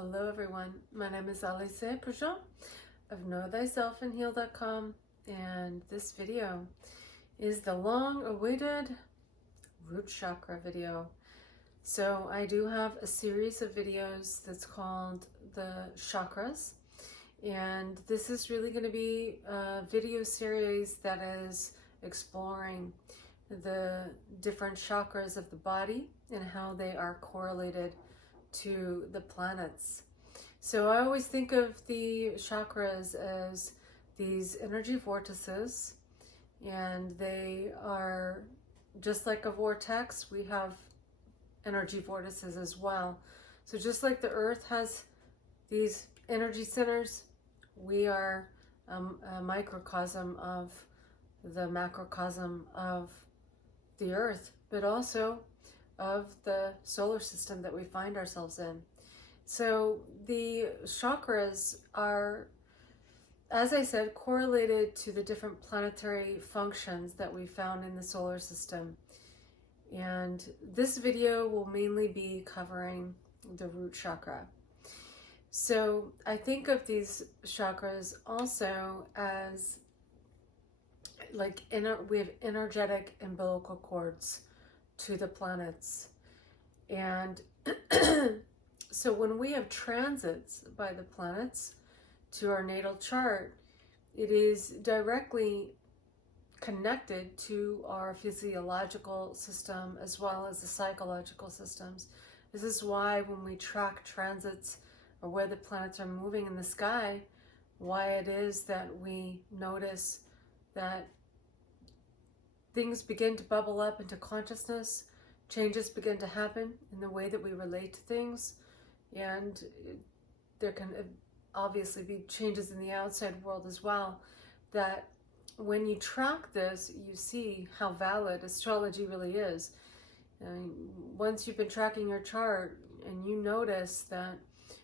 Hello everyone, my name is Alisé A Prejean of Knowthyselffandheal.com, and this video is the long-awaited root chakra video. So I do have a series of videos that's called the chakras, and this is really going to be a video series that is exploring the different chakras of the body and how they are correlated to the planets. So I always think of the chakras as these energy vortices, and they are just like a vortex. We have energy vortices as well. So just like the earth has these energy centers, we are a microcosm of the macrocosm of the earth, but also of the solar system that we find ourselves in. So the chakras are, as I said, correlated to the different planetary functions that we found in the solar system. And this video will mainly be covering the root chakra. So I think of these chakras also as like we have energetic umbilical cords to the planets. And so when we have transits by the planets to our natal chart, it is directly connected to our physiological system as well as the psychological systems. This is why when we track transits or where the planets are moving in the sky, why it is that we notice that things begin to bubble up into consciousness, changes begin to happen in the way that we relate to things, and there can obviously be changes in the outside world as well, that when you track this, you see how valid astrology really is. And once you've been tracking your chart and you notice that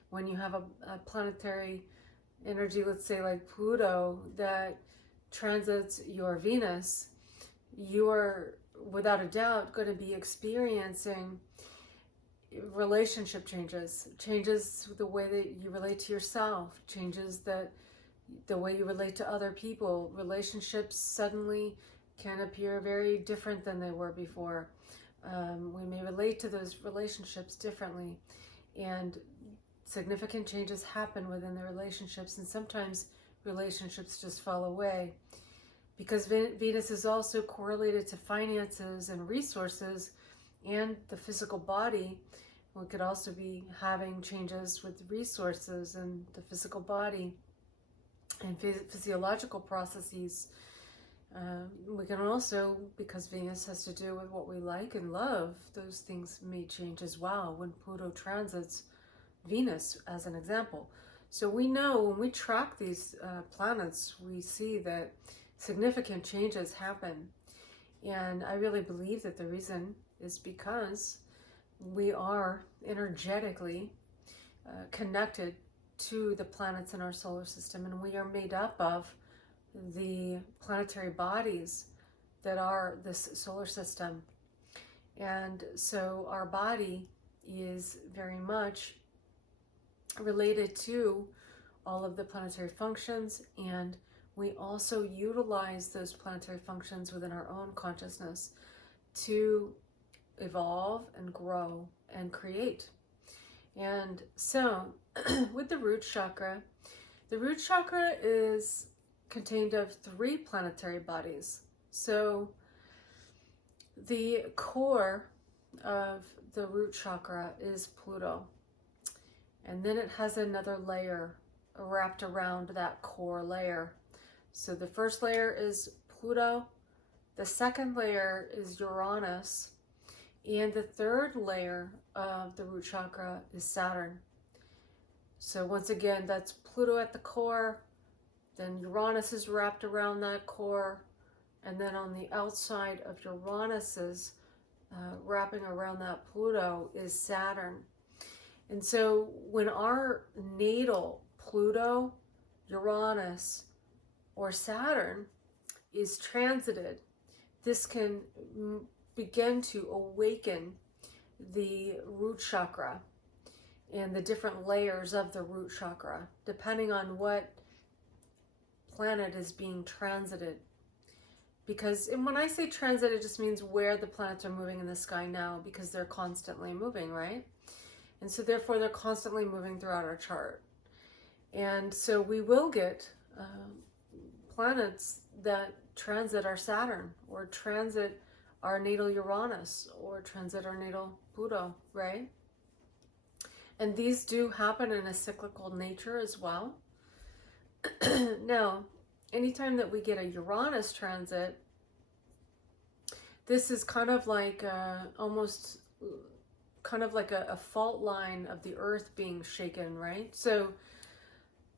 when you have a planetary energy, let's say like Pluto, that transits your Venus, you are without a doubt going to be experiencing relationship changes the way that you relate to yourself, changes the way you relate to other people. Relationships suddenly can appear very different than they were before. We may relate to those relationships differently, and significant changes happen within the relationships, and sometimes relationships just fall away. Because Venus is also correlated to finances and resources and the physical body. We could also be having changes with resources and the physical body and physiological processes. We can also, because Venus has to do with what we like and love, those things may change as well when Pluto transits Venus, as an example. So we know when we track these planets, we see that significant changes happen. And I really believe that the reason is because we are energetically connected to the planets in our solar system, and we are made up of the planetary bodies that are this solar system. And so our body is very much related to all of the planetary functions, and we also utilize those planetary functions within our own consciousness to evolve and grow and create. And so with the root chakra is contained of 3 planetary bodies. So the core of the root chakra is Pluto, and then it has another layer wrapped around that core layer. So the first layer is Pluto, the second layer is Uranus, and the third layer of the root chakra is Saturn. So once again, that's Pluto at the core, then Uranus is wrapped around that core, and then on the outside of Uranus's wrapping around that Pluto is Saturn. And so when our natal Pluto, Uranus, or Saturn is transited, this can begin to awaken the root chakra. and the different layers of the root chakra, depending on what planet is being transited. Because and when I say transit, it just means where the planets are moving in the sky now, because they're constantly moving, right? And so therefore they're constantly moving throughout our chart. And so we will get planets that transit our Saturn, or transit our natal Uranus, or transit our natal Pluto, right? And these do happen in a cyclical nature as well. Now, anytime that we get a Uranus transit, this is kind of like almost kind of like a fault line of the earth being shaken, right? So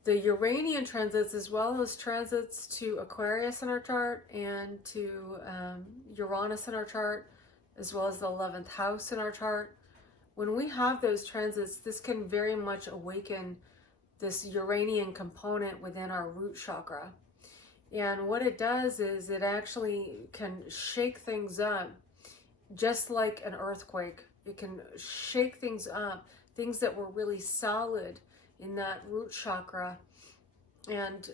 the Uranian transits, as well as transits to Aquarius in our chart and to Uranus in our chart, as well as the 11th house in our chart, when we have those transits, this can very much awaken this Uranian component within our root chakra. And what it does is it actually can shake things up, just like an earthquake. It can shake things up, things that were really solid in that root chakra, and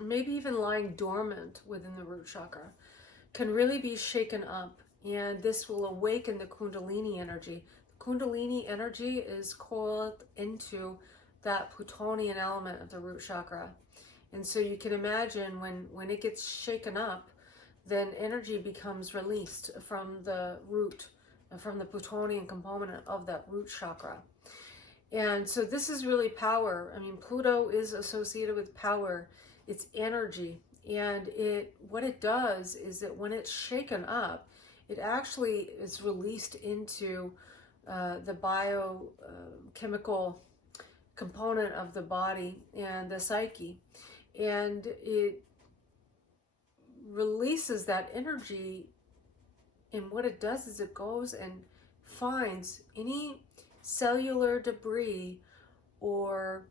maybe even lying dormant within the root chakra, can really be shaken up, and this will awaken the Kundalini energy. The Kundalini energy is called into that Plutonian element of the root chakra. And so you can imagine when it gets shaken up, then energy becomes released from the root, from the Plutonian component of that root chakra. And so this is really power. I mean, Pluto is associated with power. It's energy. And what it does is that when it's shaken up, it actually is released into the biochemical component of the body and the psyche. And it releases that energy, and what it does is it goes and finds any cellular debris or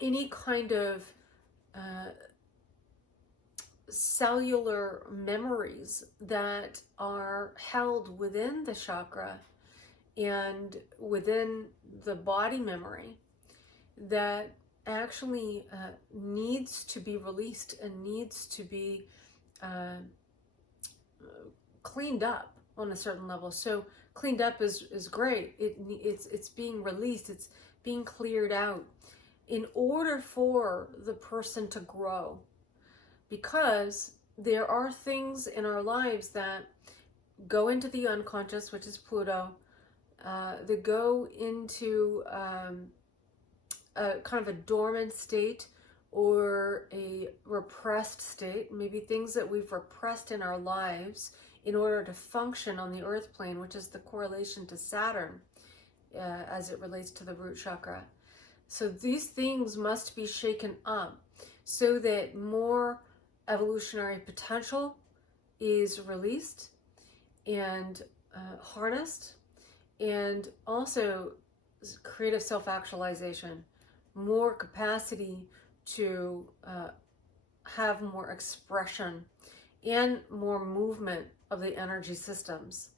any kind of cellular memories that are held within the chakra and within the body memory that actually needs to be released and needs to be cleaned up on a certain level. So cleaned up is great. It's being released. It's being cleared out in order for the person to grow, because there are things in our lives that go into the unconscious, which is Pluto, that go into a kind of a dormant state or a repressed state, maybe things that we've repressed in our lives in order to function on the earth plane, which is the correlation to Saturn as it relates to the root chakra. So these things must be shaken up so that more evolutionary potential is released and harnessed, and also creative self-actualization, more capacity to have more expression and more movement of the energy systems,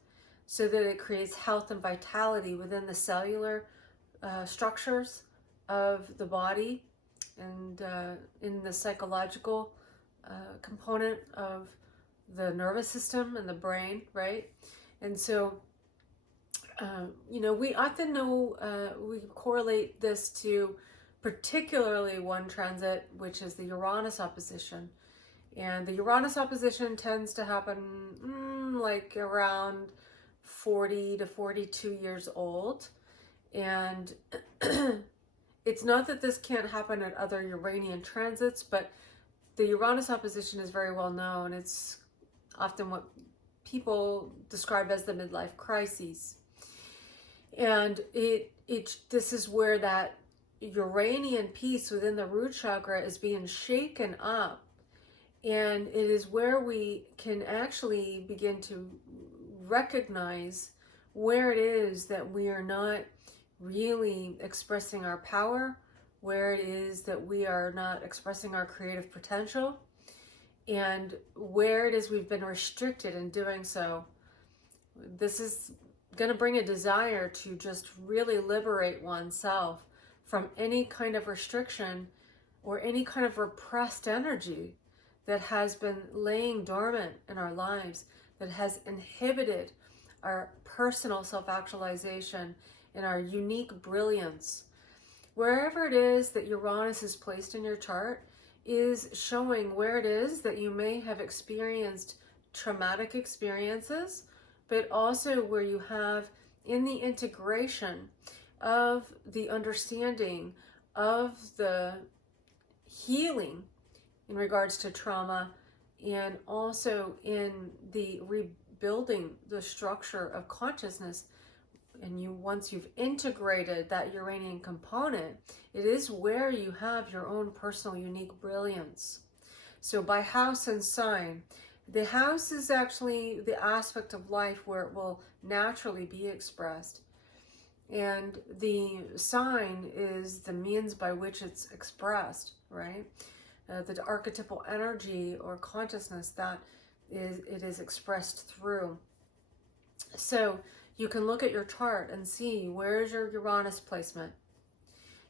so that it creates health and vitality within the cellular structures of the body and in the psychological component of the nervous system and the brain, right? And so, we often know, we correlate this to particularly one transit, which is the Uranus opposition. And the Uranus opposition tends to happen like around 40 to 42 years old. And it's not that this can't happen at other Uranian transits, but the Uranus opposition is very well known. It's often what people describe as the midlife crises. And this is where that Uranian piece within the root chakra is being shaken up. And it is where we can actually begin to recognize where it is that we are not really expressing our power, where it is that we are not expressing our creative potential, and where it is we've been restricted in doing so. This is going to bring a desire to just really liberate oneself from any kind of restriction or any kind of repressed energy that has been laying dormant in our lives, that has inhibited our personal self-actualization and our unique brilliance. Wherever it is that Uranus is placed in your chart is showing where it is that you may have experienced traumatic experiences, but also where you have in the integration of the understanding of the healing in regards to trauma, and also in the rebuilding the structure of consciousness. And once you've integrated that Uranian component, it is where you have your own personal unique brilliance. So by house and sign, the house is actually the aspect of life where it will naturally be expressed. And the sign is the means by which it's expressed, right? The archetypal energy or consciousness that it is expressed through. So you can look at your chart and see where's your Uranus placement.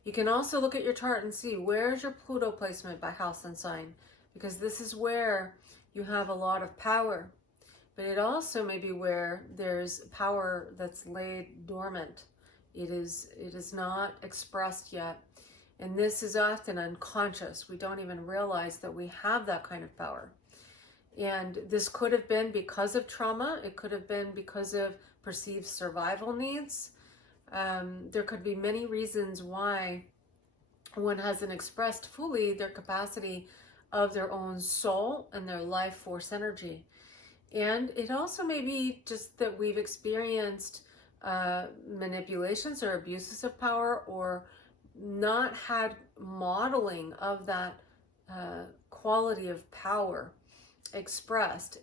You can also look at your chart and see where's your Pluto placement by house and sign, because this is where you have a lot of power. But it also may be where there's power that's laid dormant. It is not expressed yet. And this is often unconscious. We don't even realize that we have that kind of power. And this could have been because of trauma. It could have been because of perceived survival needs. There could be many reasons why one hasn't expressed fully their capacity of their own soul and their life force energy. And it also may be just that we've experienced manipulations or abuses of power, or not had modeling of that quality of power expressed,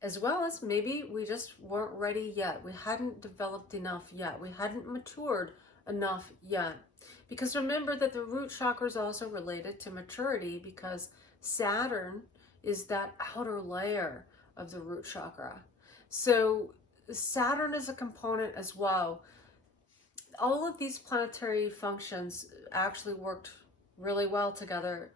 as well as maybe we just weren't ready yet. We hadn't developed enough yet. We hadn't matured enough yet. Because remember that the root chakra is also related to maturity, because Saturn is that outer layer of the root chakra. So Saturn is a component as well. All of these planetary functions actually worked really well together.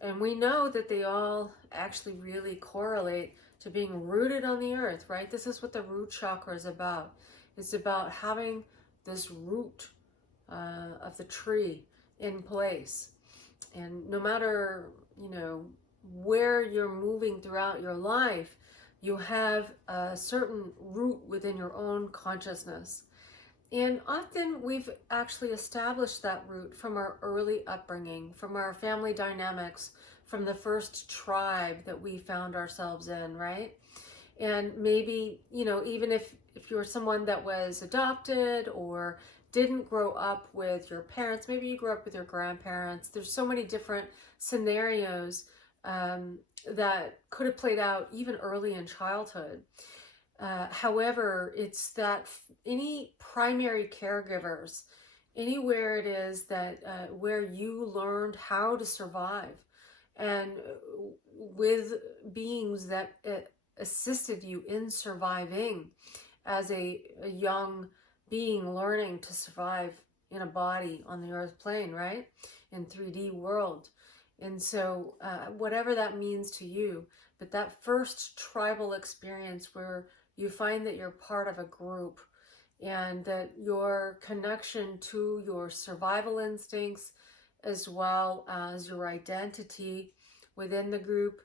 And we know that they all actually really correlate to being rooted on the earth, right? This is what the root chakra is about. It's about having this root of the tree in place. And no matter, where you're moving throughout your life, you have a certain root within your own consciousness. And often we've actually established that root from our early upbringing, from our family dynamics, from the first tribe that we found ourselves in, right? And maybe, even if you're someone that was adopted or didn't grow up with your parents, maybe you grew up with your grandparents. There's so many different scenarios that could have played out even early in childhood. However, it's that any primary caregivers, anywhere it is that where you learned how to survive, and with beings that assisted you in surviving as a young being learning to survive in a body on the earth plane, right? In 3D world. And so whatever that means to you, but that first tribal experience where you find that you're part of a group, and that your connection to your survival instincts, as well as your identity within the group,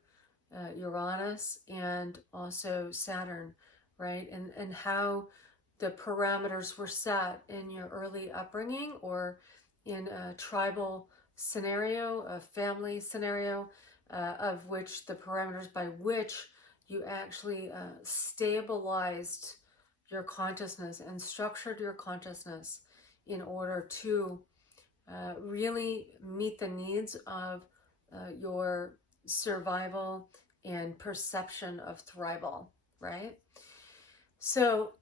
Uranus and also Saturn, right? And how the parameters were set in your early upbringing, or in a tribal scenario, a family scenario, of which the parameters by which you actually stabilized your consciousness and structured your consciousness in order to really meet the needs of your survival and perception of thrival, right? So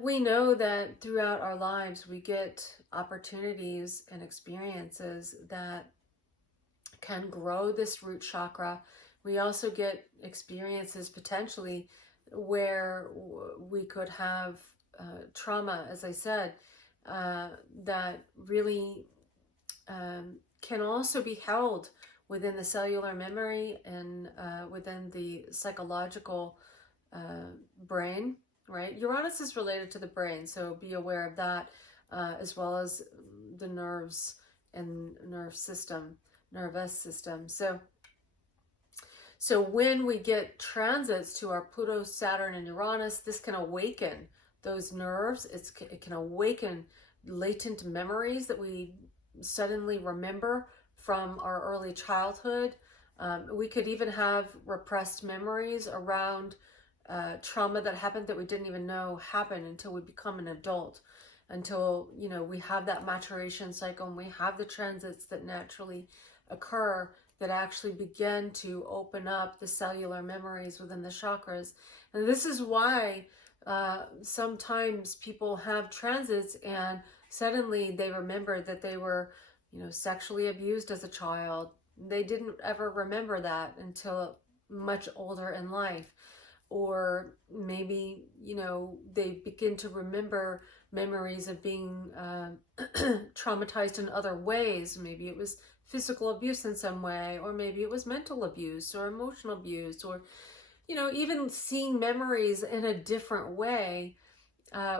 we know that throughout our lives we get opportunities and experiences that can grow this root chakra. We also get experiences potentially where we could have trauma, as I said, that really can also be held within the cellular memory and within the psychological brain, right? Uranus is related to the brain, so be aware of that, as well as the nerves and nervous system. So when we get transits to our Pluto, Saturn, and Uranus, this can awaken those nerves. It can awaken latent memories that we suddenly remember from our early childhood. We could even have repressed memories around trauma that happened that we didn't even know happened until we become an adult, until, you know, we have that maturation cycle and we have the transits that naturally occur that actually begin to open up the cellular memories within the chakras. And this is why sometimes people have transits and suddenly they remember that they were, you know, sexually abused as a child. They didn't ever remember that until much older in life. Or maybe, you know, they begin to remember memories of being traumatized in other ways. Maybe it was physical abuse in some way, or maybe it was mental abuse or emotional abuse, or, you know, even seeing memories in a different way,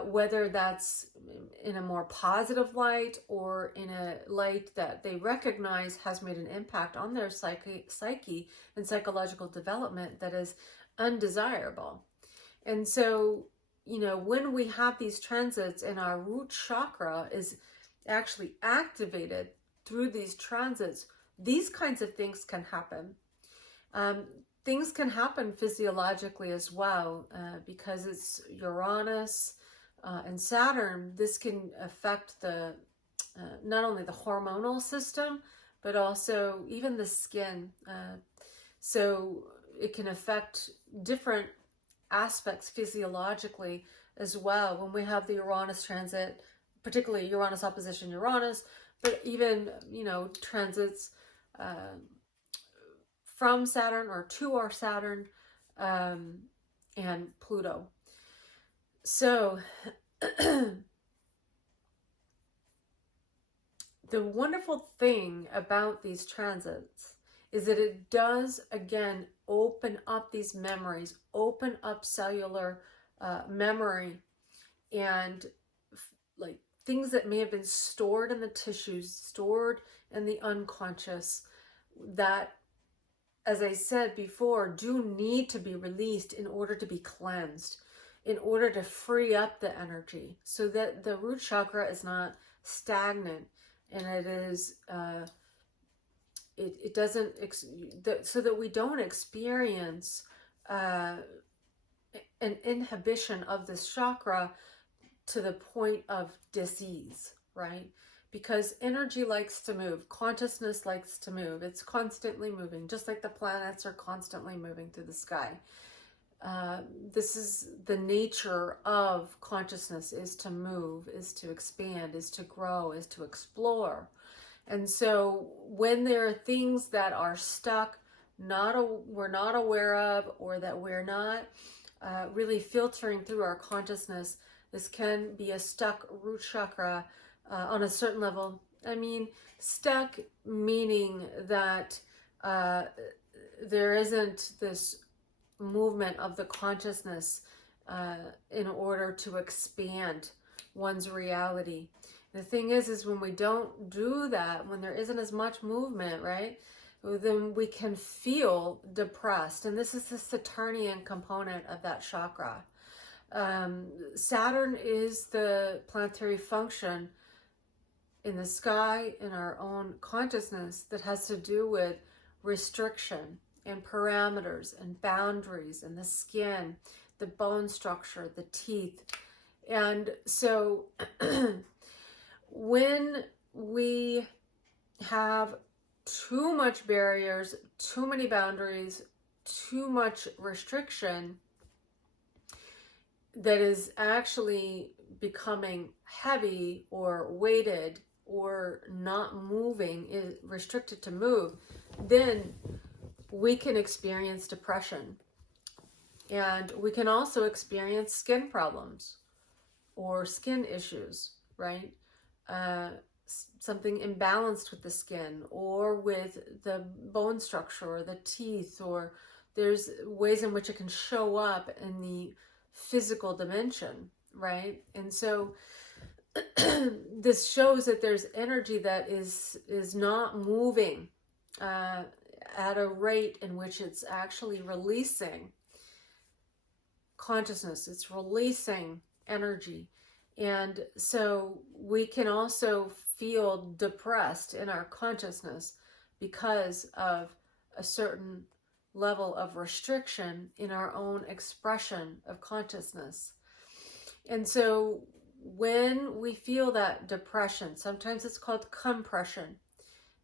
whether that's in a more positive light or in a light that they recognize has made an impact on their psyche and psychological development that is undesirable. And so, you know, when we have these transits and our root chakra is actually activated through these transits, these kinds of things can happen. Things can happen physiologically as well, because it's Uranus and Saturn. This can affect the not only the hormonal system, but also even the skin. So it can affect different aspects physiologically as well when we have the Uranus transit, particularly Uranus opposition Uranus, but even, you know, transits from Saturn or to our Saturn and Pluto. So the wonderful thing about these transits is that it does, again, open up these memories, open up cellular memory, and like things that may have been stored in the tissues, stored in the unconscious, that, as I said before, do need to be released in order to be cleansed, in order to free up the energy so that the root chakra is not stagnant, and it is it doesn't so that we don't experience an inhibition of this chakra to the point of disease, right? Because energy likes to move, consciousness likes to move. It's constantly moving, just like the planets are constantly moving through the sky. This is the nature of consciousness, is to move, is to expand, is to grow, is to explore. And so when there are things that are stuck, we're not aware of, or that we're not really filtering through our consciousness, this can be a stuck root chakra on a certain level. I mean, stuck meaning that there isn't this movement of the consciousness in order to expand one's reality. The thing is when we don't do that, when there isn't as much movement, right, then we can feel depressed. And this is the Saturnian component of that chakra. Saturn is the planetary function in the sky, in our own consciousness, that has to do with restriction and parameters and boundaries and the skin, the bone structure, the teeth. And so when we have too much barriers, too many boundaries, too much restriction that is actually becoming heavy or weighted or not moving, is restricted to move, then we can experience depression. And we can also experience skin problems or skin issues, right? Something imbalanced with the skin or with the bone structure or the teeth, or there's ways in which it can show up in the physical dimension, right? And so this shows that there's energy that is not moving at a rate in which it's actually releasing consciousness, it's releasing energy. And so we can also feel depressed in our consciousness because of a certain level of restriction in our own expression of consciousness. And so when we feel that depression, sometimes it's called compression,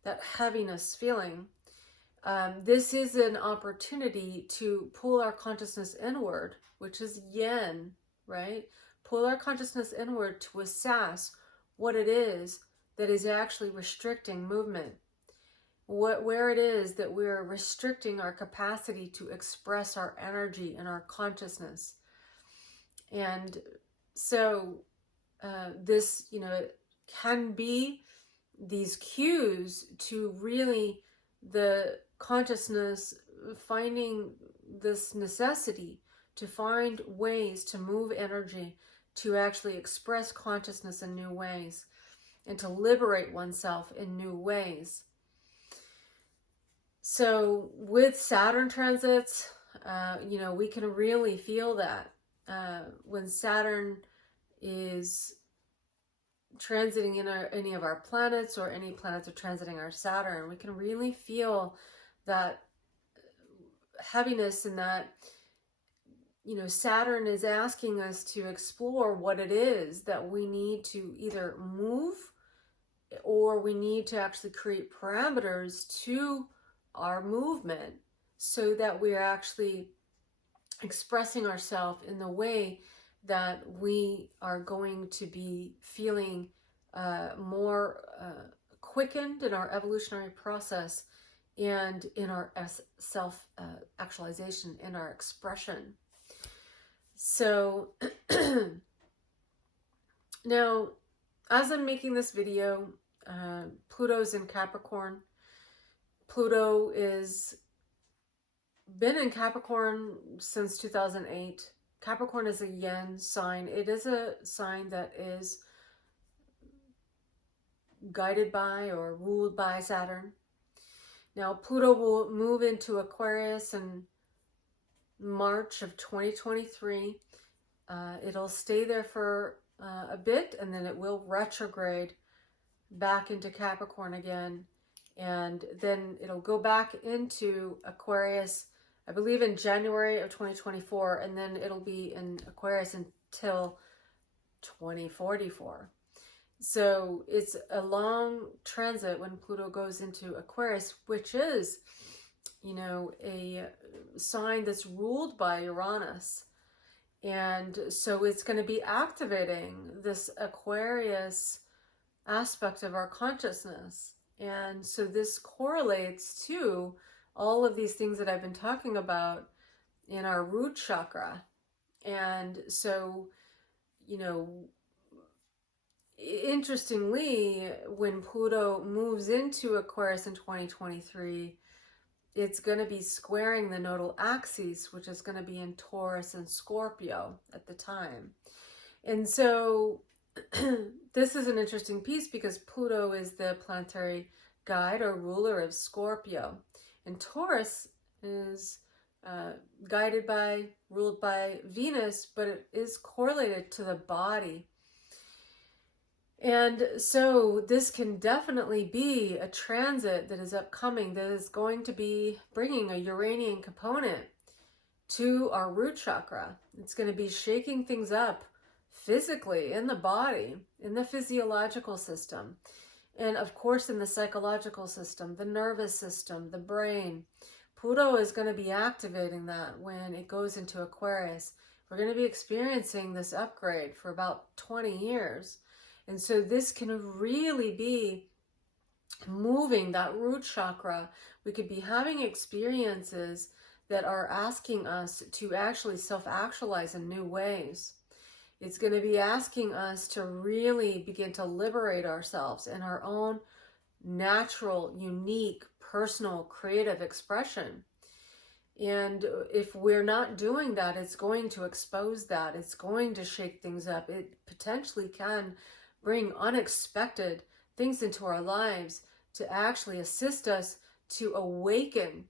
that heaviness feeling, this is an opportunity to pull our consciousness inward, which is yin, right? Pull our consciousness inward to assess what it is that is actually restricting movement, where it is that we're restricting our capacity to express our energy and our consciousness. And so this, it can be these cues to really the consciousness finding this necessity to find ways to move energy, to actually express consciousness in new ways, and to liberate oneself in new ways. So with Saturn transits, we can really feel that when Saturn is transiting in any of our planets, or any planets are transiting our Saturn, we can really feel that heaviness, and that Saturn is asking us to explore what it is that we need to either move, or we need to actually create parameters to our movement so that we're actually expressing ourselves in the way that we are going to be feeling more quickened in our evolutionary process and in our self-actualization, in our expression. So now, as I'm making this video, Pluto's in Capricorn. Pluto is been in Capricorn since 2008. Capricorn is a yin sign. It is a sign that is guided by or ruled by Saturn. Now, Pluto will move into Aquarius in March of 2023. It'll stay there for a bit, and then it will retrograde back into Capricorn again. And then it'll go back into Aquarius, I believe, in January of 2024, and then it'll be in Aquarius until 2044. So it's a long transit when Pluto goes into Aquarius, which is, a sign that's ruled by Uranus. And so it's going to be activating this Aquarius aspect of our consciousness. And so this correlates to all of these things that I've been talking about in our root chakra. And so, interestingly, when Pluto moves into Aquarius in 2023, it's going to be squaring the nodal axes, which is going to be in Taurus and Scorpio at the time. And so this is an interesting piece because Pluto is the planetary guide or ruler of Scorpio. And Taurus is ruled by Venus, but it is correlated to the body. And so this can definitely be a transit that is upcoming that is going to be bringing a Uranian component to our root chakra. It's going to be shaking things up physically in the body, in the physiological system, and of course in the psychological system, the nervous system, the brain. Pluto is going to be activating that when it goes into Aquarius. We're going to be experiencing this upgrade for about 20 years. And so this can really be moving that root chakra. We could be having experiences that are asking us to actually self-actualize in new ways. It's going to be asking us to really begin to liberate ourselves in our own natural, unique, personal, creative expression. And if we're not doing that, it's going to expose that. It's going to shake things up. It potentially can bring unexpected things into our lives to actually assist us to awaken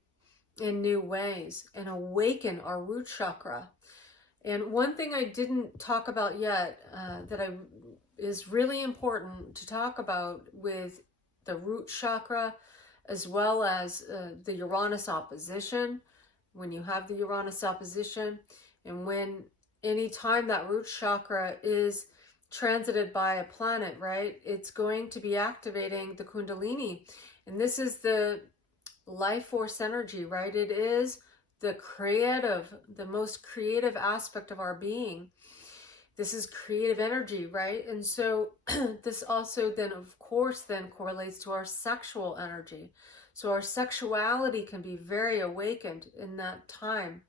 in new ways and awaken our root chakra. And one thing I didn't talk about yet is really important to talk about with the root chakra, as well as the Uranus opposition. When you have the Uranus opposition, and when any time that root chakra is transited by a planet, right, it's going to be activating the Kundalini. And this is the life force energy, right? It is the creative, the most creative aspect of our being. This is creative energy, right? And so this also then, of course, then correlates to our sexual energy. So our sexuality can be very awakened in that time.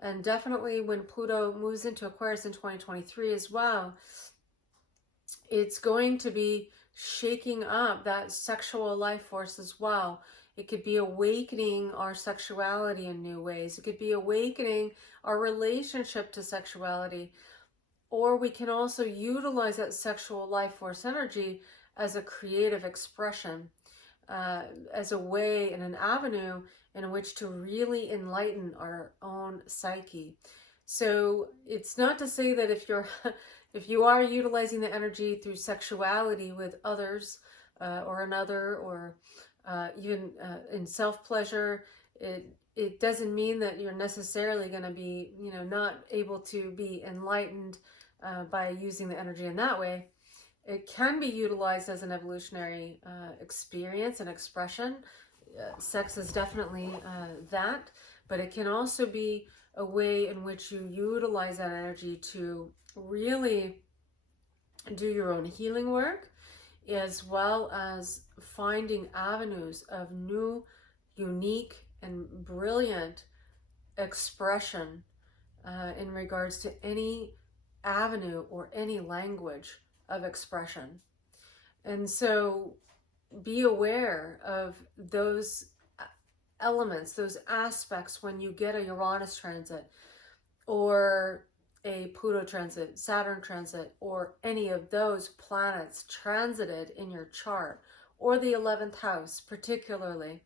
And definitely when Pluto moves into Aquarius in 2023 as well, it's going to be shaking up that sexual life force as well. It could be awakening our sexuality in new ways. It could be awakening our relationship to sexuality. Or we can also utilize that sexual life force energy as a creative expression, as a way and an avenue in which to really enlighten our own psyche. So it's not to say that if you are utilizing the energy through sexuality with others or another, or even in self-pleasure, it doesn't mean that you're necessarily going to be, not able to be enlightened by using the energy in that way. It can be utilized as an evolutionary experience and expression. Sex is definitely that, but it can also be a way in which you utilize that energy to really do your own healing work, as well as finding avenues of new, unique, and brilliant expression in regards to any avenue or any language of expression. And so be aware of those elements, those aspects when you get a Uranus transit or a Pluto transit, Saturn transit, or any of those planets transited in your chart, or the 11th house particularly.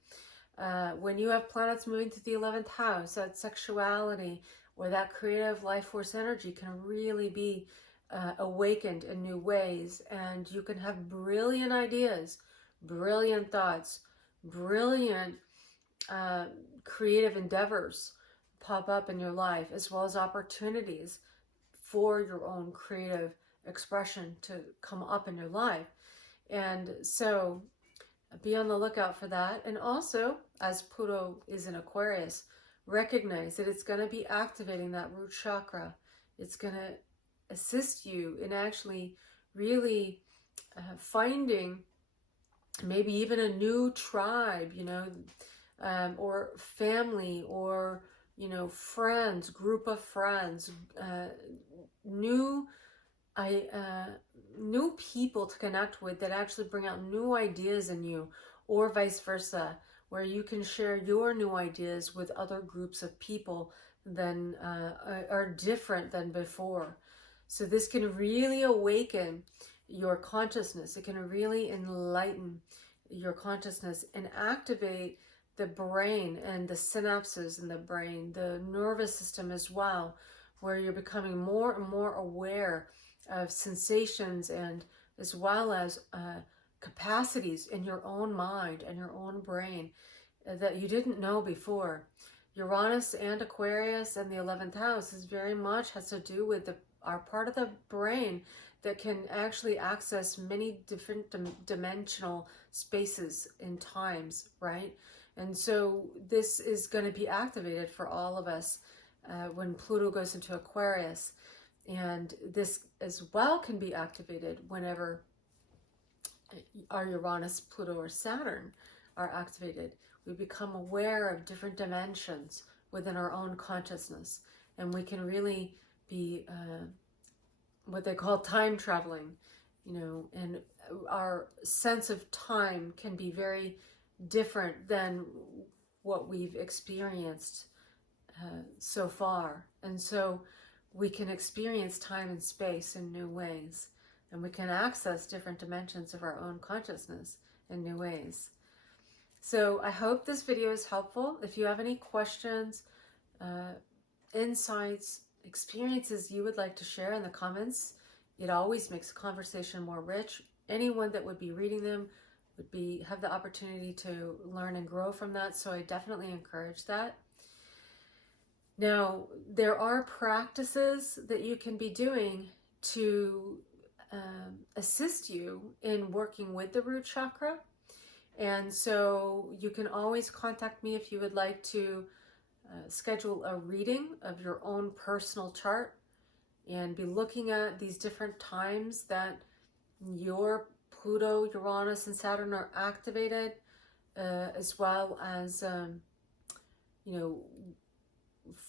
When you have planets moving to the 11th house, that sexuality or that creative life force energy can really be awakened in new ways, and you can have brilliant ideas, brilliant thoughts, brilliant creative endeavors pop up in your life, as well as opportunities for your own creative expression to come up in your life. And so be on the lookout for that. And also, as Pluto is in Aquarius, recognize that it's going to be activating that root chakra. It's going to assist you in actually really finding maybe even a new tribe, or family, or friends, group of friends, new people to connect with that actually bring out new ideas in you, or vice versa, where you can share your new ideas with other groups of people than are different than before. So this can really awaken your consciousness. It can really enlighten your consciousness and activate the brain and the synapses in the brain, the nervous system as well, where you're becoming more and more aware of sensations, and as well as capacities in your own mind and your own brain that you didn't know before. Uranus and Aquarius and the 11th house is very much has to do with our part of the brain that can actually access many different dimensional spaces and times, right? And so this is going to be activated for all of us when Pluto goes into Aquarius. And this as well can be activated whenever our Uranus, Pluto, or Saturn are activated. We become aware of different dimensions within our own consciousness, and we can really be what they call time traveling, you know, and our sense of time can be very different than what we've experienced so far. And so we can experience time and space in new ways, and we can access different dimensions of our own consciousness in new ways. So I hope this video is helpful. If you have any questions, insights, experiences you would like to share in the comments, it always makes a conversation more rich. Anyone that would be reading them would have the opportunity to learn and grow from that, so I definitely encourage that. Now, there are practices that you can be doing to assist you in working with the root chakra. And so you can always contact me if you would like to schedule a reading of your own personal chart and be looking at these different times that your Pluto, Uranus, and Saturn are activated, as well as, you know,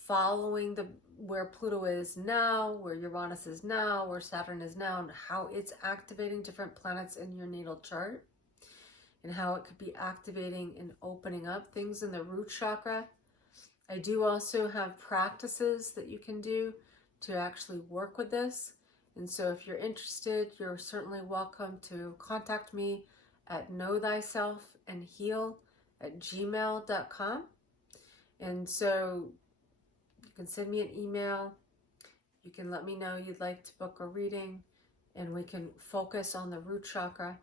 following where Pluto is now, where Uranus is now, where Saturn is now, and how it's activating different planets in your natal chart, and how it could be activating and opening up things in the root chakra. I do also have practices that you can do to actually work with this. And so if you're interested, you're certainly welcome to contact me at Knowthyselffandheal@gmail.com. And so you can send me an email. You can let me know you'd like to book a reading, and we can focus on the root chakra.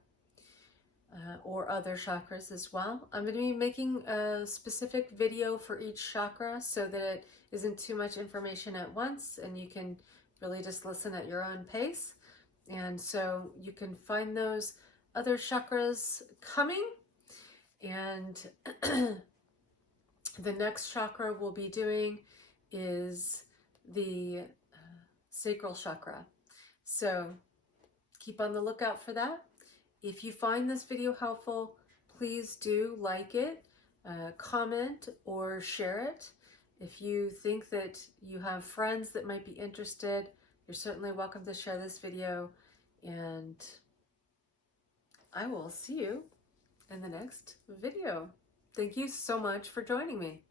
Or other chakras as well. I'm going to be making a specific video for each chakra so that it isn't too much information at once, and you can really just listen at your own pace. And so you can find those other chakras coming. And the next chakra we'll be doing is the sacral chakra. So keep on the lookout for that. If you find this video helpful, please do like it, comment, or share it. If you think that you have friends that might be interested, you're certainly welcome to share this video, and I will see you in the next video. Thank you so much for joining me.